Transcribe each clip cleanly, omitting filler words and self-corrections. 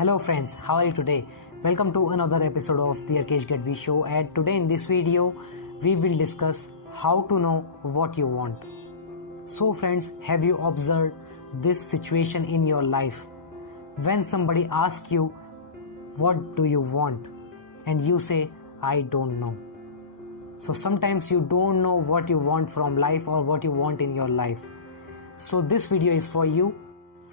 Hello friends, how are you today? Welcome to another episode of the Arkesh Gadhvi show, and today in this video we will discuss how to know what you want. So friends, have you observed this situation in your life? When somebody asks you what do you want and you say I don't know. So sometimes you don't know what you want from life or what you want in your life. So this video is for you.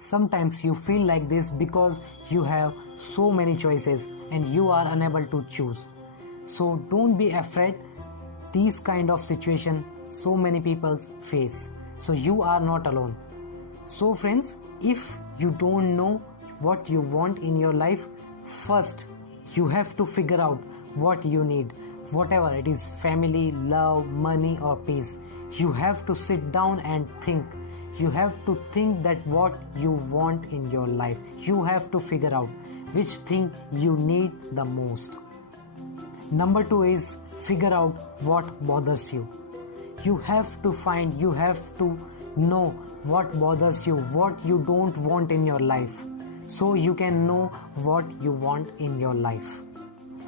Sometimes you feel like this because you have so many choices and you are unable to choose. So don't be afraid. These kind of situation so many people face. So you are not alone. So friends, if you don't know what you want in your life, first you have to figure out what you need. Whatever it is, family, love, money or peace. You have to sit down and think. You have to think that what you want in your life. You have to figure out which thing you need the most. Number 2 is figure out what bothers you. You have to know what bothers you, what you don't want in your life, so you can know what you want in your life.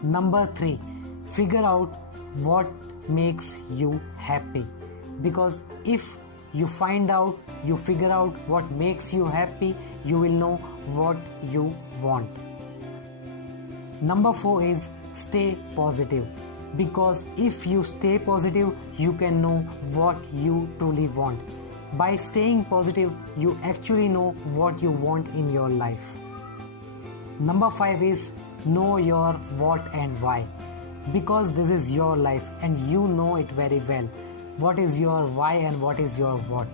Number 3, figure out what makes you happy, because if you figure out what makes you happy, you will know what you want. Number 4 is stay positive, because if you stay positive, you can know what you truly want. By staying positive, you actually know what you want in your life. Number 5 is know your what and why, because this is your life and you know it very well. What is your why and what is your what?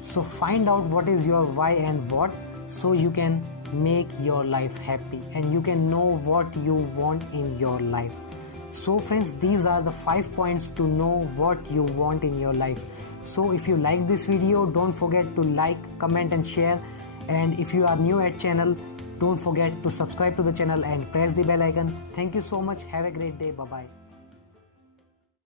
So find out what is your why and what, so you can make your life happy and you can know what you want in your life. So friends, these are the 5 points to know what you want in your life. So if you like this video, don't forget to like, comment and share. And if you are new at channel, don't forget to subscribe to the channel and press the bell icon. Thank you so much. Have a great day. Bye bye.